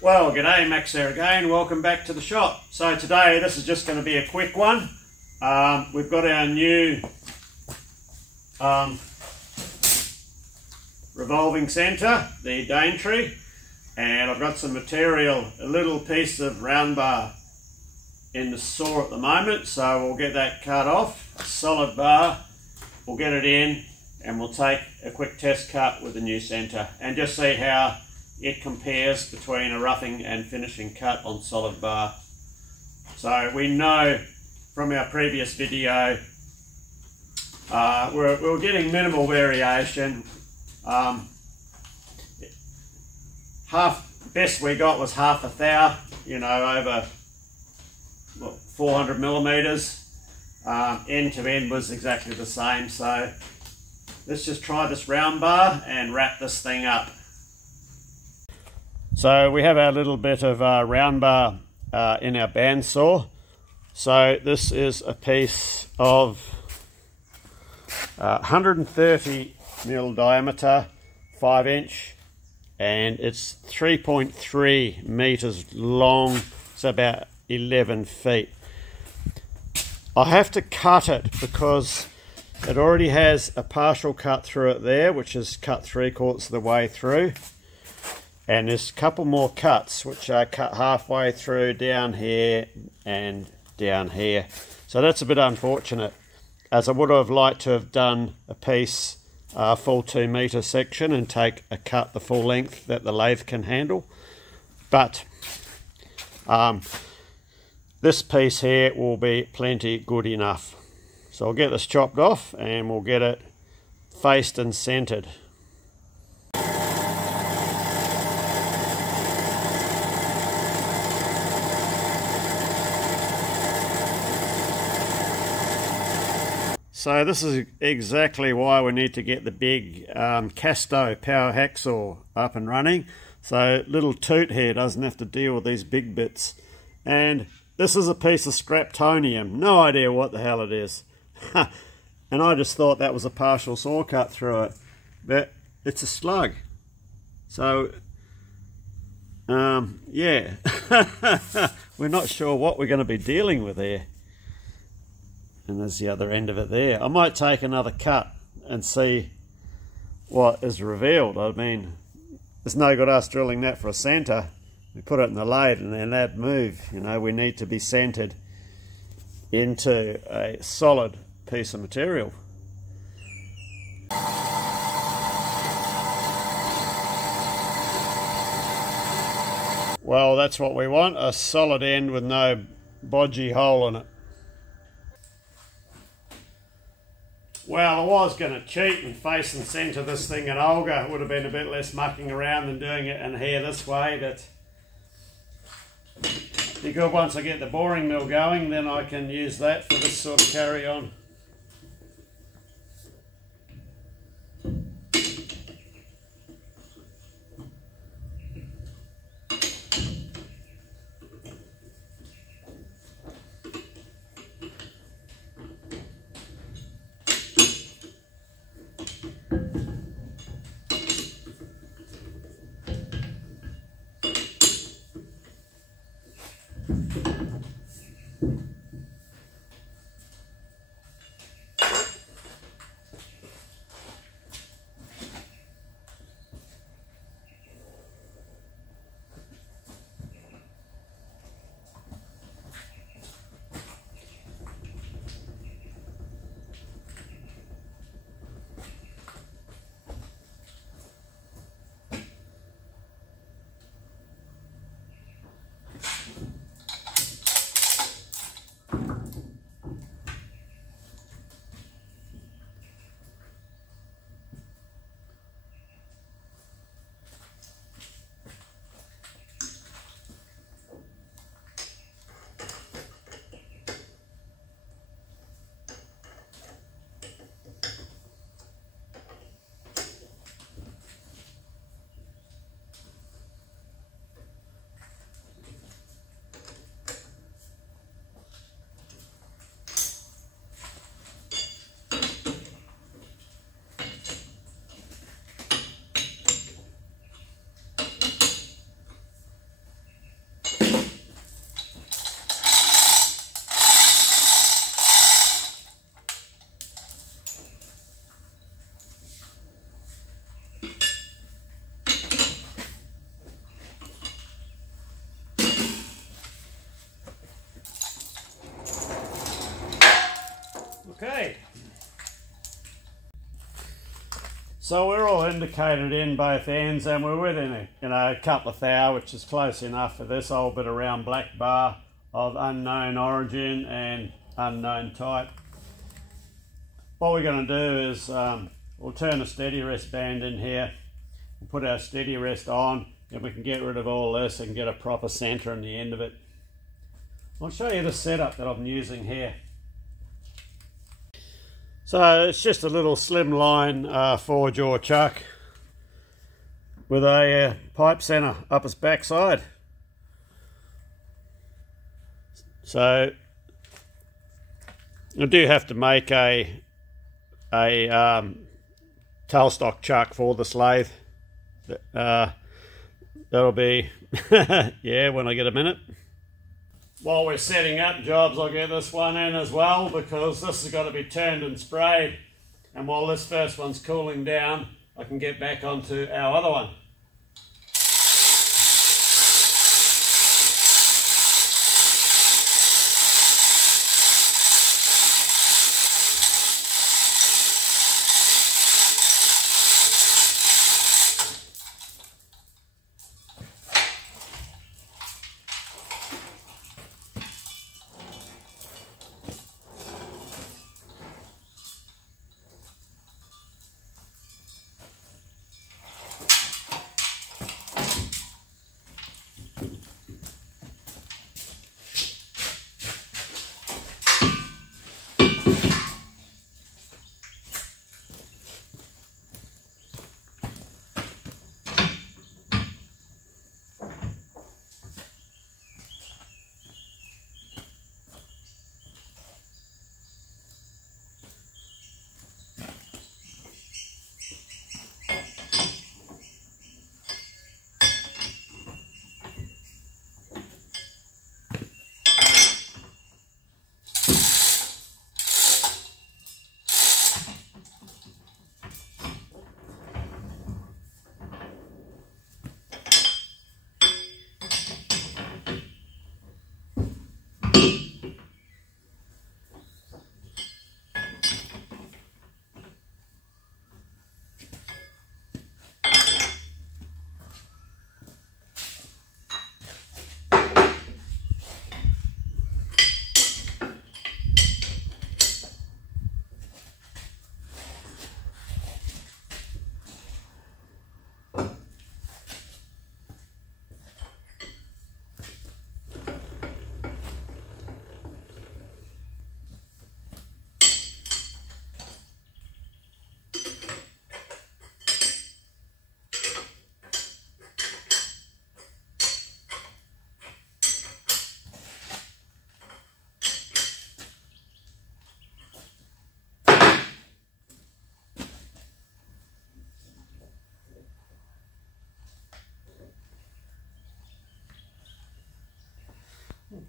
Well, g'day, Max there again. Welcome back to the shop. So today this is just going to be a quick one. We've got our new revolving centre, the Daintree, and I've got some material, a little piece of round bar in the saw at the moment, so we'll get that cut off, a solid bar, we'll get it in and we'll take a quick test cut with the new centre and just see how it compares between a roughing and finishing cut on solid bar. So we know from our previous video we're getting minimal variation. Best we got was half a thou, you know, over 400 millimeters. End to end was exactly the same. So let's just try this round bar and wrap this thing up. So we have our little bit of round bar in our bandsaw. So this is a piece of 130 mil diameter, 5-inch, and it's 3.3 meters long, so about 11 feet. I have to cut it because it already has a partial cut through it there, which is cut 3/4 of the way through. And there's a couple more cuts which are cut halfway through down here and down here. So that's a bit unfortunate, as I would have liked to have done a piece, full 2 meter section and take a cut the full length that the lathe can handle. But this piece here will be plenty good enough. So I'll get this chopped off and we'll get it faced and centered. So this is exactly why we need to get the big Casto power hacksaw up and running. So little Toot here doesn't have to deal with these big bits. And this is a piece of scraptonium. No idea what the hell it is. And I just thought that was a partial saw cut through it. But it's a slug. So, yeah. We're not sure what we're going to be dealing with here. And there's the other end of it there. I might take another cut and see what is revealed. I mean, there's no good us drilling that for a centre. We put it in the lathe and then that move. You know, we need to be centred into a solid piece of material. Well, that's what we want, a solid end with no bodgy hole in it. Well, I was going to cheat and face and centre this thing in Olga. It would have been a bit less mucking around than doing it in here this way, but be good once I get the boring mill going, then I can use that for this sort of carry on. So we're all indicated in both ends, and we're within a couple of thou, which is close enough for this old bit of round black bar of unknown origin and unknown type. What we're going to do is we'll turn a steady rest band in here, we'll put our steady rest on, and we can get rid of all this and get a proper centre in the end of it. I'll show you the setup that I'm using here. So it's just a little slimline 4-jaw chuck with a pipe centre up its backside. So I do have to make a tailstock chuck for this lathe. That'll be yeah, when I get a minute. While we're setting up jobs, I'll get this one in as well, because this has got to be turned and sprayed, and while this first one's cooling down, I can get back onto our other one.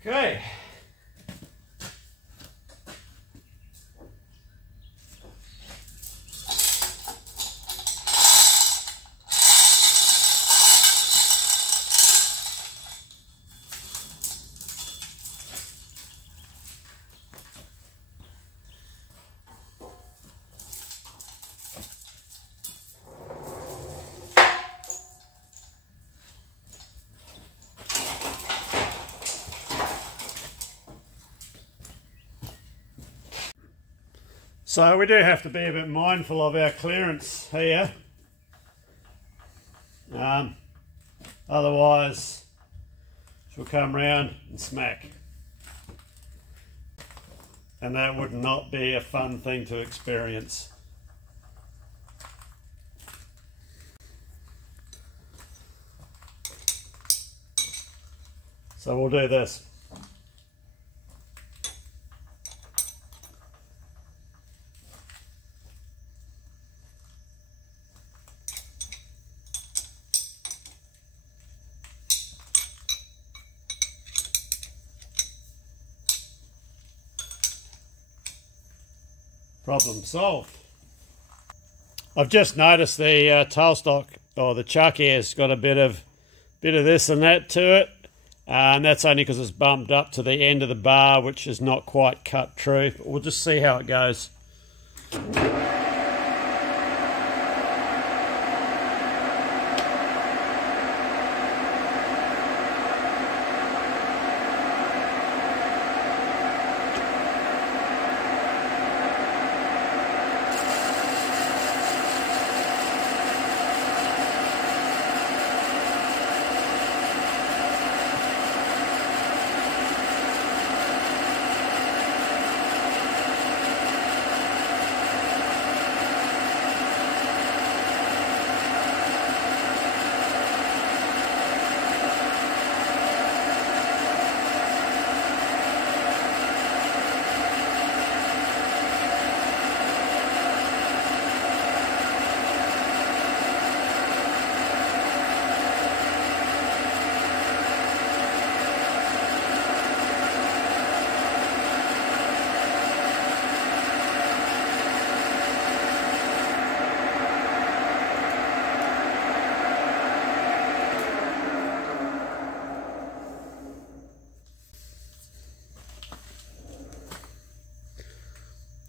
Okay. So we do have to be a bit mindful of our clearance here, otherwise she'll come round and smack, and that would not be a fun thing to experience. So we'll do this. Problem solved. I've just noticed the tailstock, or the chuck here, has got a bit of this and that to it, and that's only because it's bumped up to the end of the bar, which is not quite cut true. But we'll just see how it goes.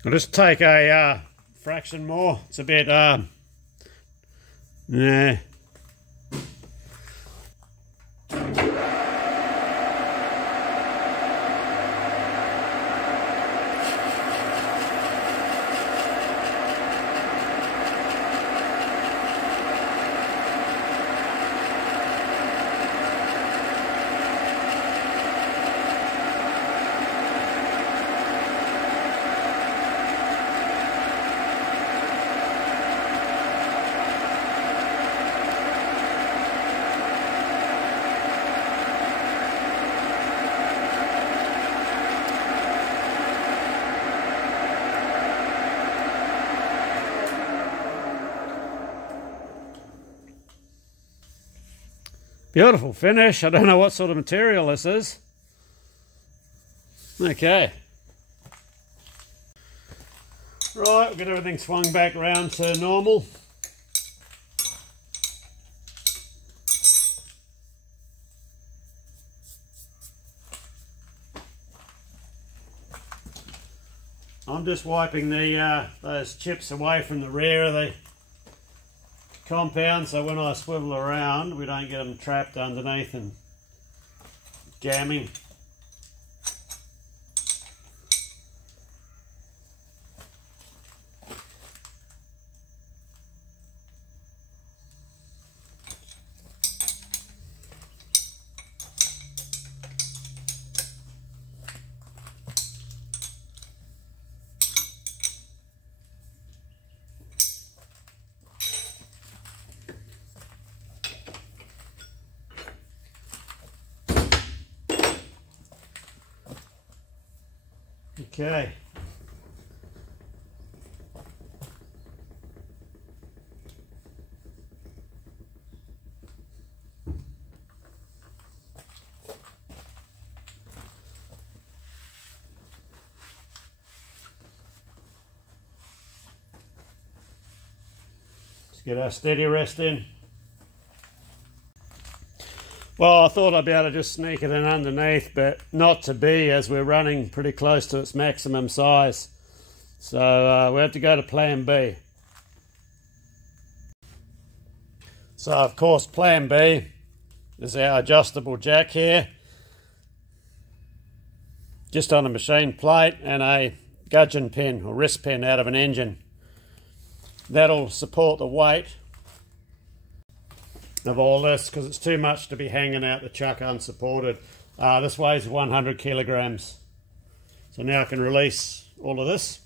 I'll just take a fraction more. It's a bit, nah. Beautiful finish. I don't know what sort of material this is. Okay. Right, we'll get everything swung back round to normal. I'm just wiping the those chips away from the rear of the compound, so when I swivel around we don't get them trapped underneath and jamming. Okay. Let's get our steady rest in. Well, I thought I'd be able to just sneak it in underneath, but not to be, as we're running pretty close to its maximum size. So we have to go to plan B. So of course plan B is our adjustable jack here, just on a machine plate, and a gudgeon pin or wrist pin out of an engine. That'll support the weight of all this, because it's too much to be hanging out the chuck unsupported. This weighs 100 kilograms. So now I can release all of this.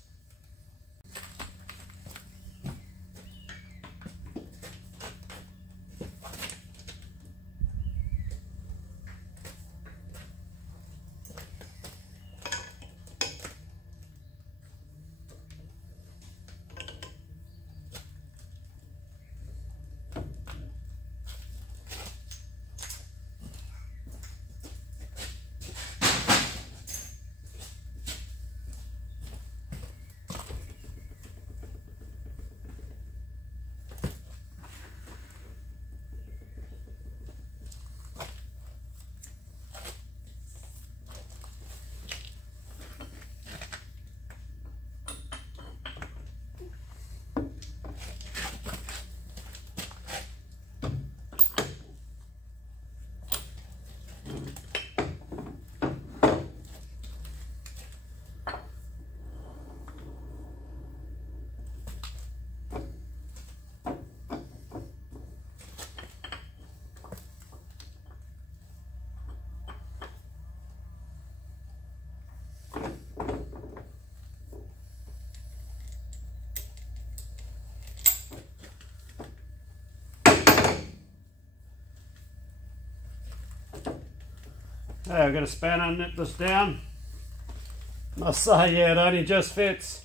Okay, I've got a spanner and nip this down. Must say, yeah, it only just fits.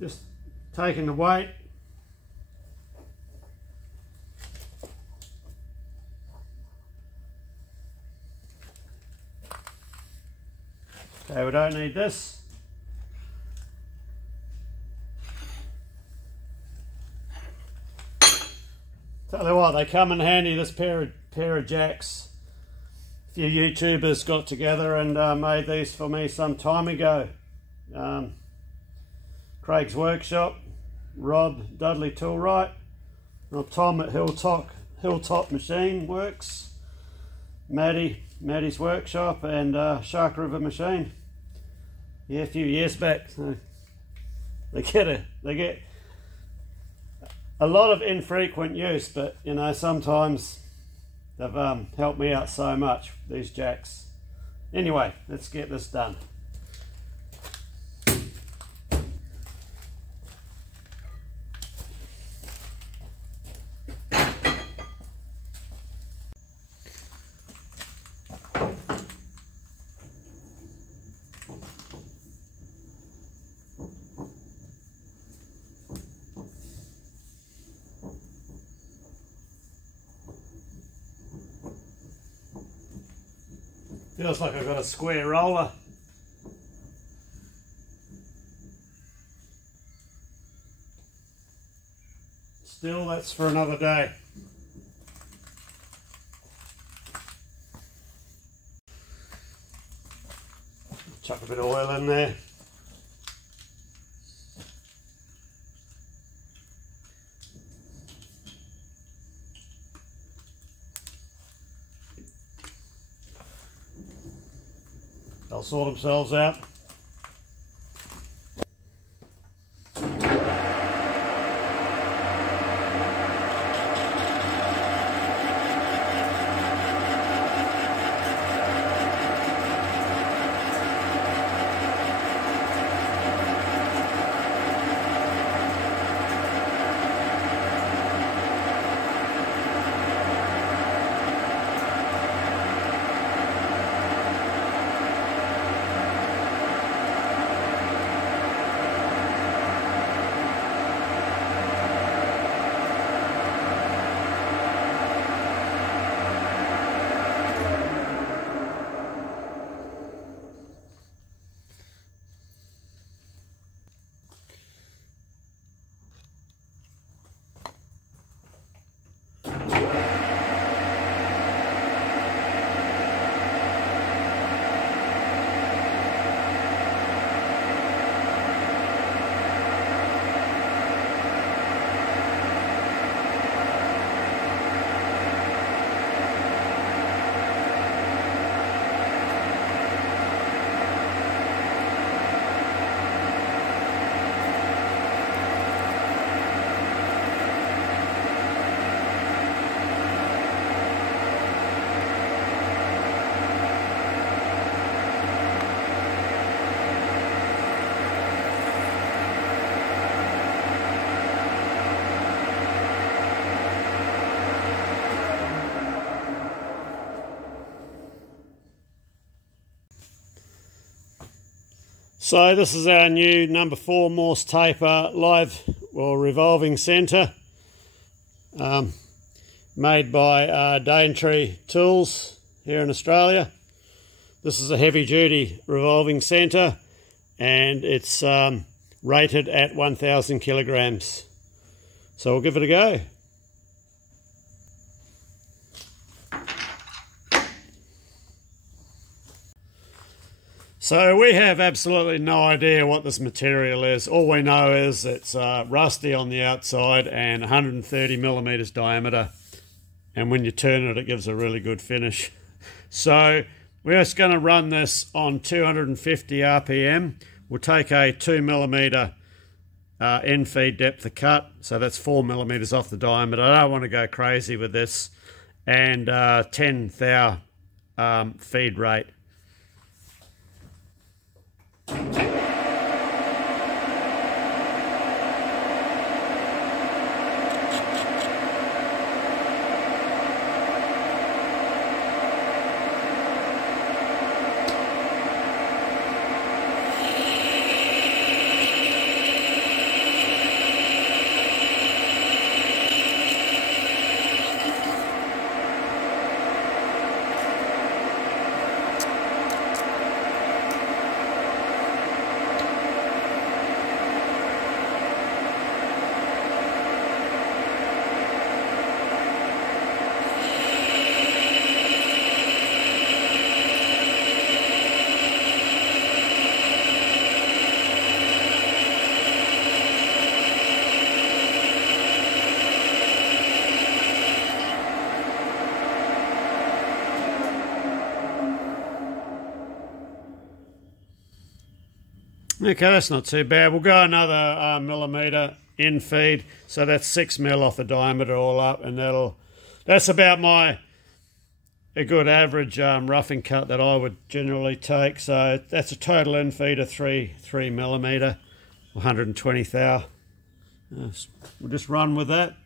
Just taking the weight. Okay, we don't need this. Tell you what, they come in handy, this pair of jacks. A few YouTubers got together and made these for me some time ago. Craig's Workshop, Rob Dudley Toolwright, Tom at Hilltop Machine Works, Maddie's Workshop, and Shark River Machine. Yeah, a few years back. So they get a lot of infrequent use, but you know, sometimes they've helped me out so much, these jacks. Anyway, let's get this done. Feels like I've got a square roller. Still, that's for another day. Chuck a bit of oil in there. They'll sort themselves out. So this is our new number 4 Morse taper live or revolving centre, made by Daintree Tools here in Australia. This is a heavy duty revolving centre and it's rated at 1,000 kilograms. So we'll give it a go. So we have absolutely no idea what this material is. All we know is it's rusty on the outside and 130 millimeters diameter. And when you turn it, it gives a really good finish. So we're just going to run this on 250 RPM. We'll take a 2 millimeter end feed depth of cut. So that's 4 millimeters off the diameter. I don't want to go crazy with this. And 10 thou feed rate. Okay, that's not too bad. We'll go another millimetre in feed, so that's 6 mil off the diameter all up, and that's about a good average roughing cut that I would generally take. So that's a total in feed of 3 millimetre, 120 thou. We'll just run with that.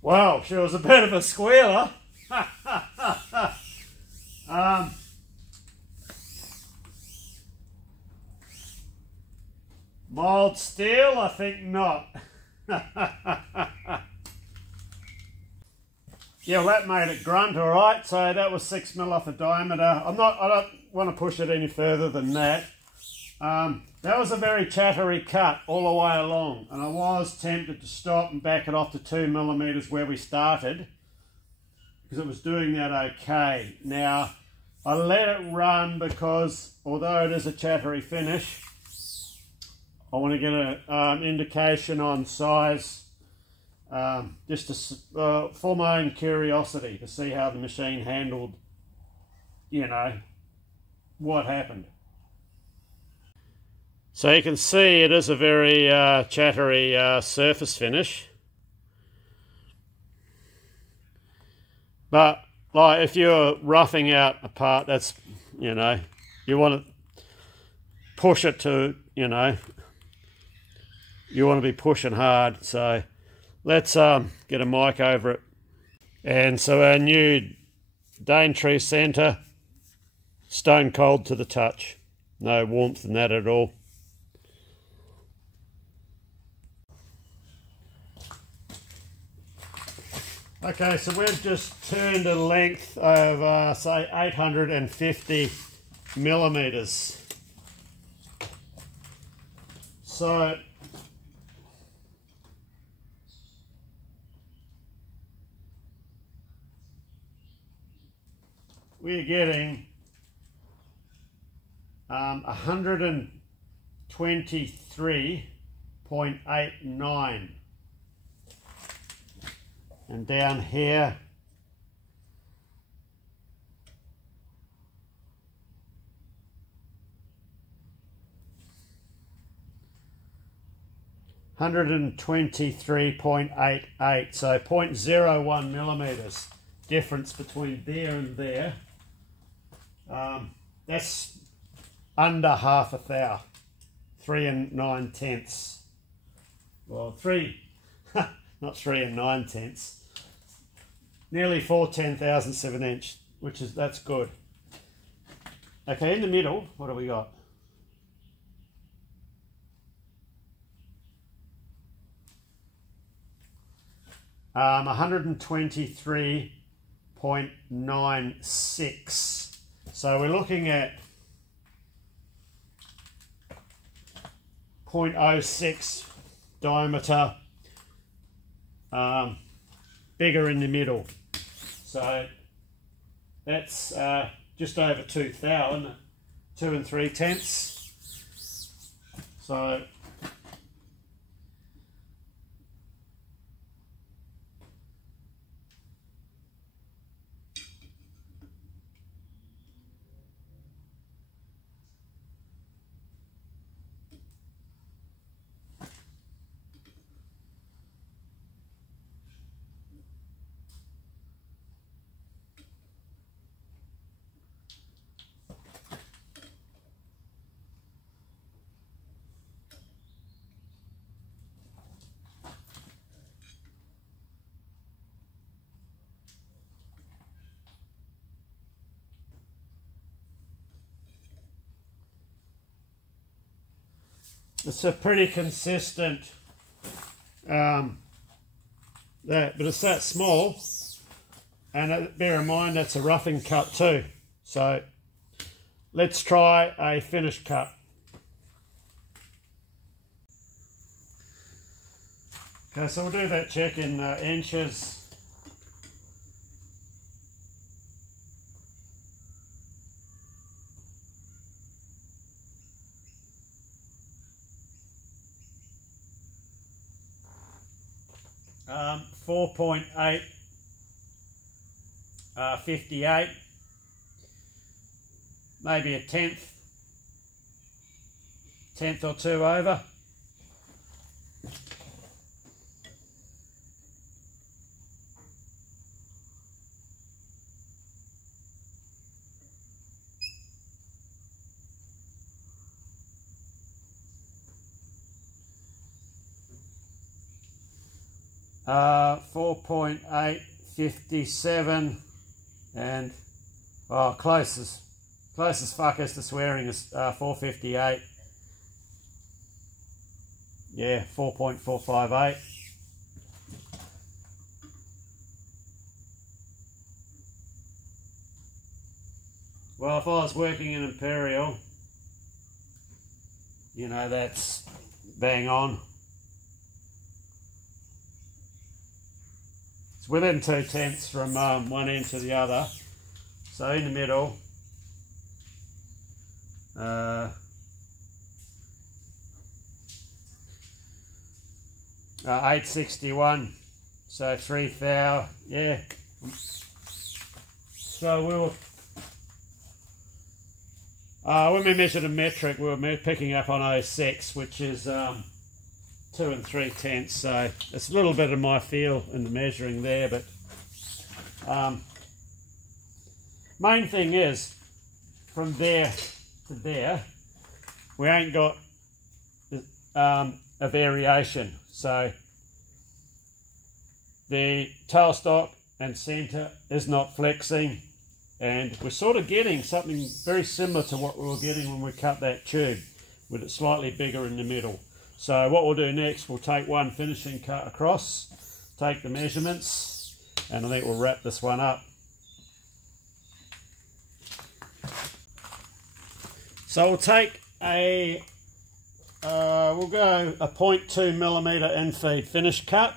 Well, she was a bit of a squealer. Mild steel? I think not. Yeah, well, that made it grunt all right. So that was 6 mil off the diameter. I don't want to push it any further than that. That was a very chattery cut all the way along, and I was tempted to stop and back it off to 2 millimeters where we started, because it was doing that okay. Now, I let it run because, although it is a chattery finish, I want to get an indication on size just to, for my own curiosity, to see how the machine handled, you know, what happened. So you can see it is a very chattery surface finish. But like if you're roughing out a part, that's, you know, you want to push it to, you know, you want to be pushing hard. So let's get a mic over it. And so our new Daintree centre, stone cold to the touch. No warmth in that at all. Okay, so we've just turned a length of say 850 millimeters. So we're getting 123.89, and down here 123.88, so 0.01 millimeters difference between there and there. That's under half a thou, 3 9/10. Well, not 3 9/10, nearly 4/10,000 of an inch, that's good. Okay, in the middle, what have we got? Um, 123.96. So we're looking at 0.06 diameter, bigger in the middle. So that's just over 2 thou, isn't it? 2 3/10. So it's a pretty consistent, but it's that small, and bear in mind that's a roughing cut too. So let's try a finished cut. Okay, so we'll do that check in inches. Um, 4.8, 58, maybe a tenth or two over. Uh, 4.857, and close as fuck as to swearing is 458. Yeah, 4.458. Well, if I was working in Imperial, you know, that's bang on. Within 2/10 from one end to the other, so in the middle, 861 So 3 thou, yeah. So when we measured a metric, we were picking up on 06, which is 2 3/10. So it's a little bit of my feel in the measuring there, but main thing is from there to there, we ain't got a variation. So the tailstock and centre is not flexing, and we're sort of getting something very similar to what we were getting when we cut that tube, with it slightly bigger in the middle. So what we'll do next, we'll take one finishing cut across, take the measurements, and I think we'll wrap this one up. So we'll take a, we'll go a 0.2mm in-feed finish cut.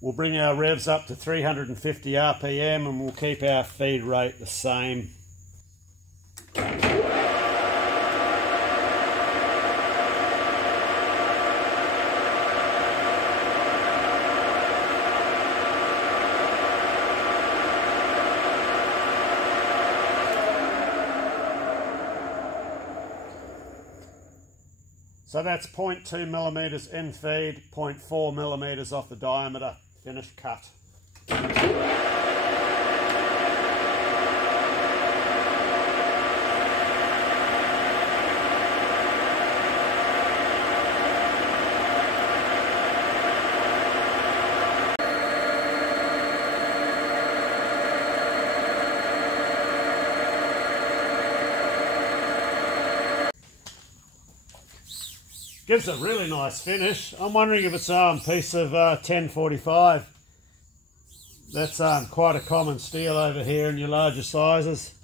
We'll bring our revs up to 350 RPM and we'll keep our feed rate the same. So that's 0.2mm in feed, 0.4mm off the diameter, finished cut. Gives a really nice finish. I'm wondering if it's a piece of 1045. That's quite a common steel over here in your larger sizes.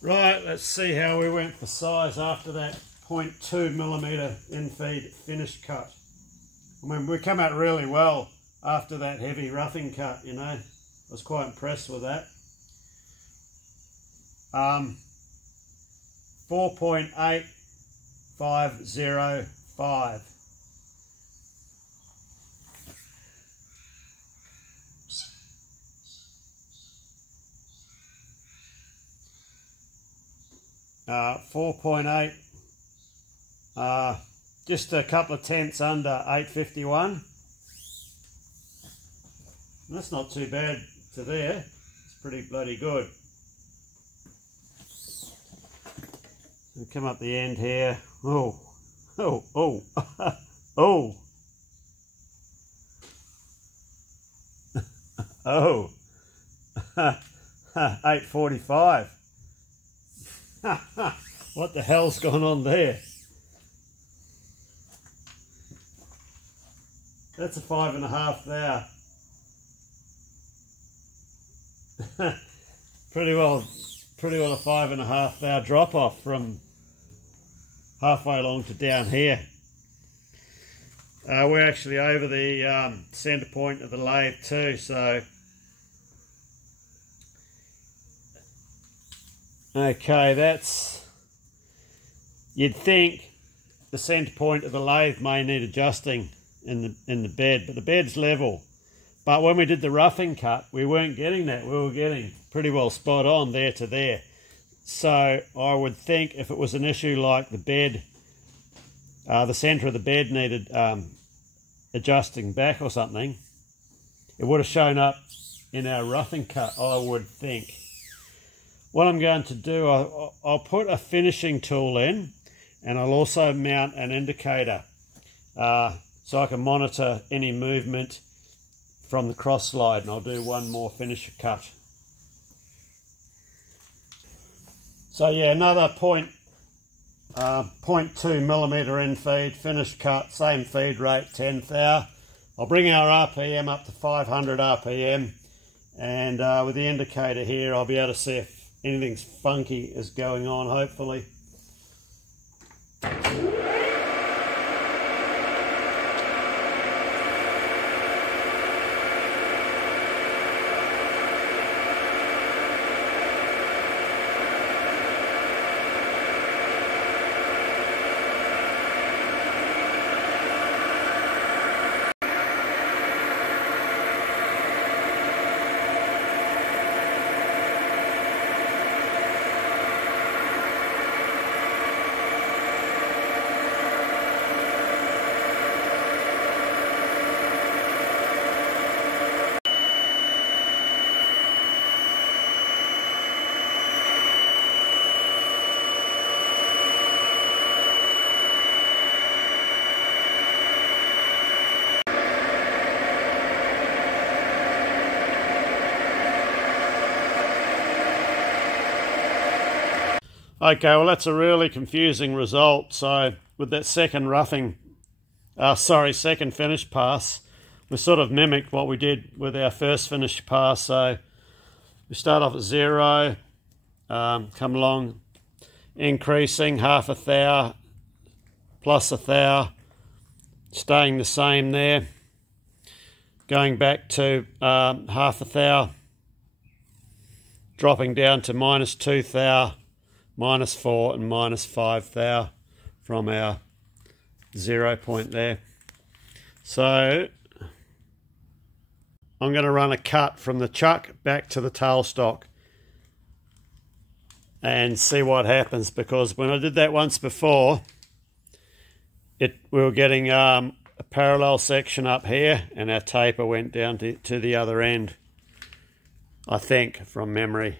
Right, let's see how we went for size after that 0.2mm in-feed finish cut. I mean, we come out really well after that heavy roughing cut, you know. I was quite impressed with that. 4.8505. Uh, 4.8, just a couple of tenths under 851. That's not too bad to there. It's pretty bloody good. We come up the end here. Oh, oh, oh, oh, oh, 845. What the hell's gone on there? That's a 5.5 thou. pretty well a 5.5 thou drop off from halfway along to down here. We're actually over the centre point of the lathe too, so okay, that's, you'd think the centre point of the lathe may need adjusting in the bed, but the bed's level. But when we did the roughing cut, we weren't getting that. We were getting pretty well spot on there to there. So I would think if it was an issue like the bed, the centre of the bed needed adjusting back or something, it would have shown up in our roughing cut, I would think. What I'm going to do, I'll put a finishing tool in, and I'll also mount an indicator so I can monitor any movement from the cross slide, and I'll do one more finisher cut. So yeah, another 0.2mm in feed, finished cut, same feed rate, 10 thou. I'll bring our RPM up to 500 RPM, and with the indicator here I'll be able to see if anything's funky is going on, hopefully. Okay, well that's a really confusing result. So with that second second finish pass, we sort of mimicked what we did with our first finish pass. So we start off at 0, come along, increasing half a thou, plus a thou, staying the same there, going back to half a thou, dropping down to -2 thou, -4 and -5 thou from our 0 point there. So I'm going to run a cut from the chuck back to the tailstock and see what happens, because when I did that once before, we were getting a parallel section up here and our taper went down to the other end, I think, from memory.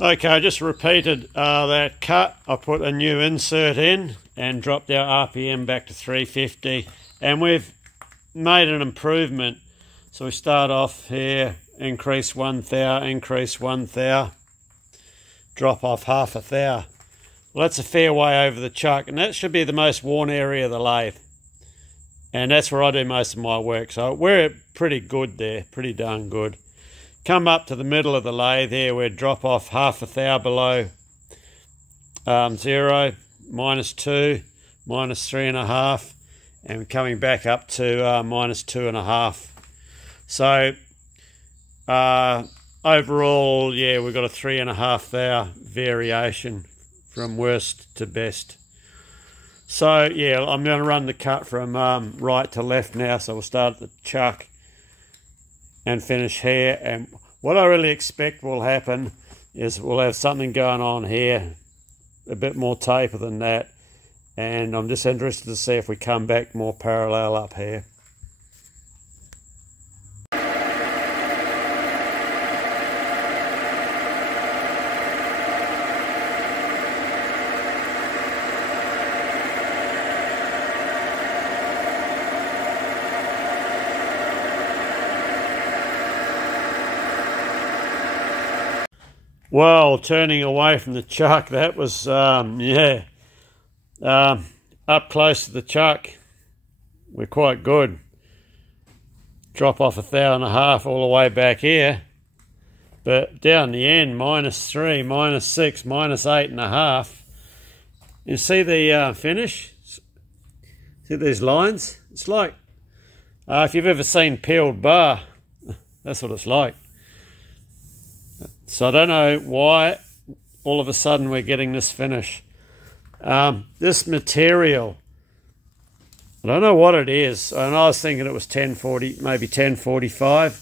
Okay, I just repeated that cut. I put a new insert in and dropped our RPM back to 350, and we've made an improvement. So we start off here, increase 1 thou, increase 1 thou, drop off half a thou. Well, that's a fair way over the chuck, and that should be the most worn area of the lathe, and that's where I do most of my work. So we're pretty good there, pretty darn good. Come up to the middle of the lathe here, we drop off half a thou below 0, -2, -3.5, and coming back up to -2.5. So overall, yeah, we've got a 3.5 thou variation from worst to best. So yeah, I'm going to run the cut from right to left now. So we'll start at the chuck and finish here. And what I really expect will happen is we'll have something going on here, a bit more taper than that. And I'm just interested to see if we come back more parallel up here. Well, turning away from the chuck, that was, yeah. Up close to the chuck, we're quite good. Drop off 1.5 thou all the way back here. But down the end, -3, -6, -8.5. You see the finish? See these lines? It's like, if you've ever seen peeled bar, that's what it's like. So I don't know why all of a sudden we're getting this finish. This material, I don't know what it is, and I was thinking it was 1040, maybe 1045.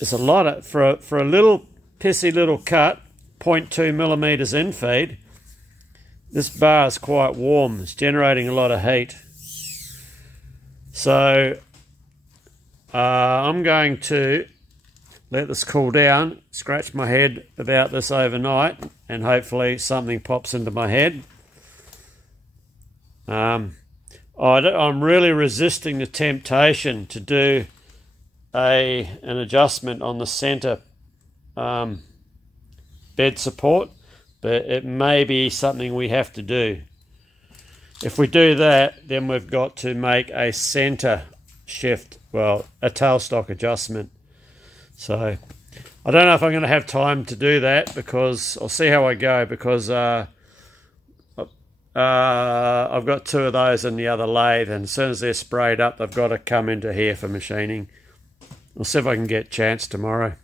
There's a lot of, for a little pissy little cut, 0.2 millimeters in feed, this bar is quite warm. It's generating a lot of heat. So I'm going to let this cool down, scratch my head about this overnight, and hopefully something pops into my head. I'm really resisting the temptation to do an adjustment on the center bed support, but it may be something we have to do. If we do that, then we've got to make a center shift, well, a tailstock adjustment. So I don't know if I'm going to have time to do that, because I'll see how I go, because I've got 2 of those in the other lathe, and as soon as they're sprayed up, they've got to come into here for machining. I'll see if I can get a chance tomorrow.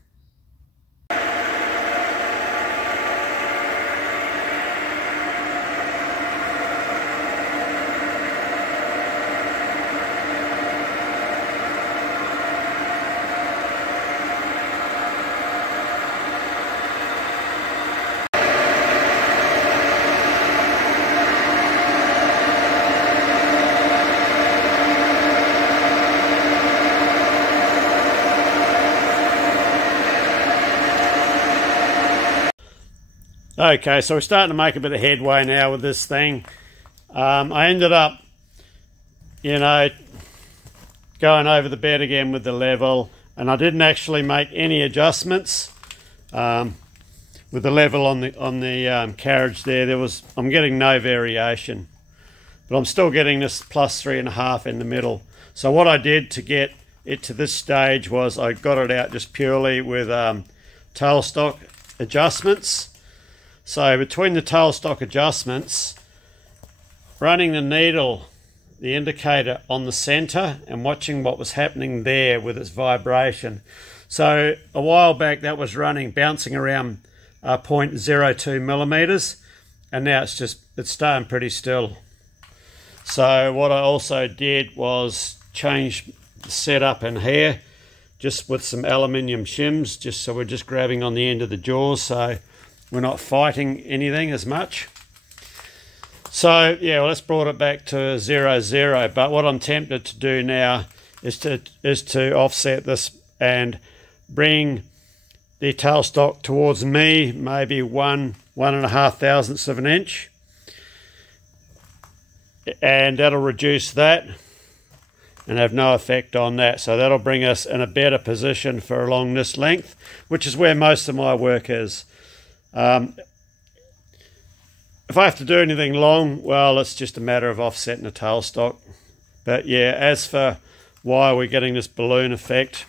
Okay, so we're starting to make a bit of headway now with this thing. I ended up, you know, going over the bed again with the level, and I didn't actually make any adjustments. with the level on the carriage there, I'm getting no variation, but I'm still getting this plus 3.5 in the middle. So what I did to get it to this stage was I got it out just purely with tailstock adjustments. So between the tailstock adjustments, running the needle, the indicator on the center, and watching what was happening there with its vibration. So a while back that was bouncing around 0.02 millimeters, and now it's staying pretty still. So what I also did was change the setup in here, just with some aluminium shims, just so we're just grabbing on the end of the jaws, so we're not fighting anything as much. So yeah, well, let's brought it back to 0, 0. But what I'm tempted to do now is to offset this and bring the tailstock towards me, maybe 1.5 thousandths of an inch, and that'll reduce that and have no effect on that. So that'll bring us in a better position for along this length, which is where most of my work is. If I have to do anything long, well, it's just a matter of offsetting the tailstock. But yeah, as for why we're getting this balloon effect,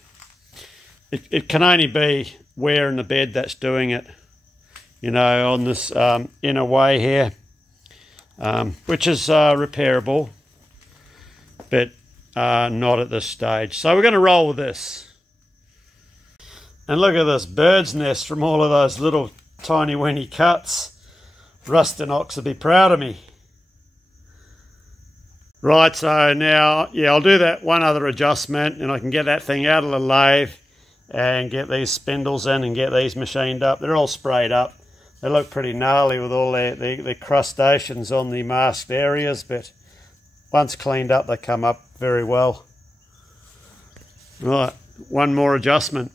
it can only be wear in the bed that's doing it, you know, on this inner way here, which is repairable, but not at this stage. So we're going to roll with this. And look at this bird's nest from all of those little tiny weeny cuts. Rustin Ox will be proud of me. Right, so now, yeah, I'll do that one other adjustment and I can get that thing out of the lathe and get these spindles in and get these machined up. They're all sprayed up. They look pretty gnarly with all the crustaceans on the masked areas, but once cleaned up, they come up very well. Right, one more adjustment.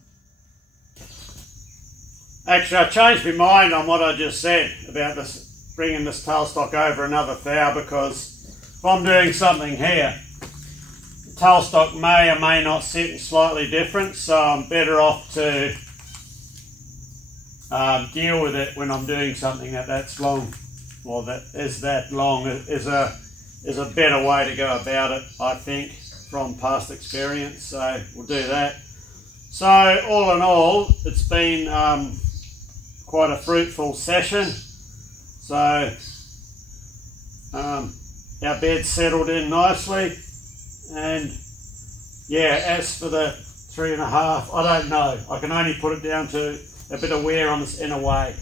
Actually, I changed my mind on what I just said about this, bringing this tailstock over another thou, because if I'm doing something here, the tailstock may or may not sit slightly different, so I'm better off to deal with it when I'm doing something that's long, or that is that long, is a better way to go about it, I think, from past experience. So we'll do that. So all in all, it's been quite a fruitful session. So our bed's settled in nicely, and yeah, as for the 3.5, I don't know. I can only put it down to a bit of wear on this inner way.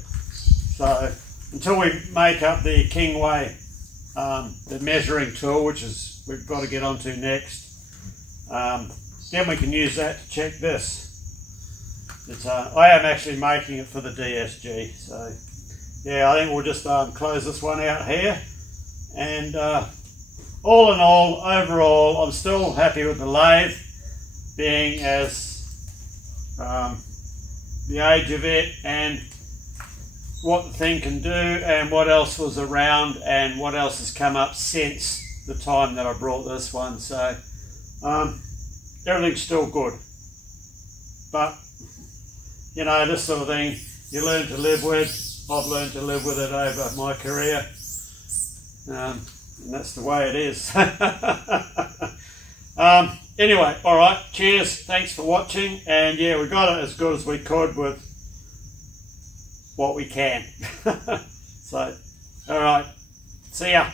So until we make up the king way, the measuring tool, which is we've got to get onto next, then we can use that to check this. I am actually making it for the DSG, so yeah, I think we'll just close this one out here. And all in all, overall, I'm still happy with the lathe, being as the age of it and what the thing can do and what else was around and what else has come up since the time that I brought this one. So everything's still good, but you know, this sort of thing you learn to live with. I've learned to live with it over my career, and that's the way it is. Anyway, all right, cheers, thanks for watching, and yeah, we got it as good as we could with what we can. So, all right, see ya.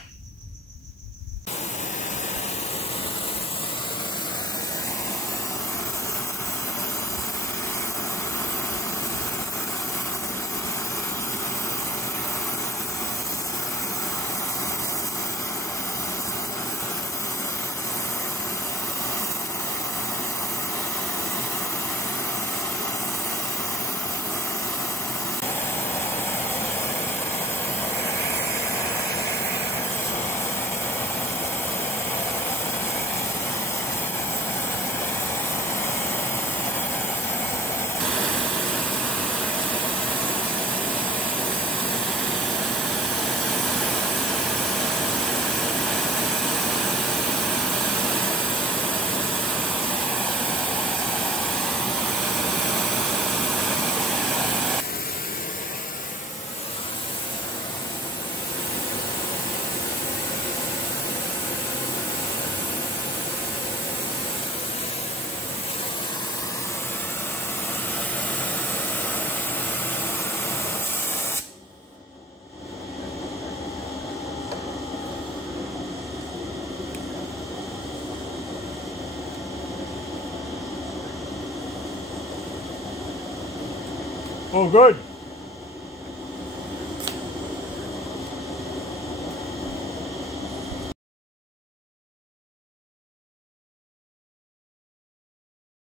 All good.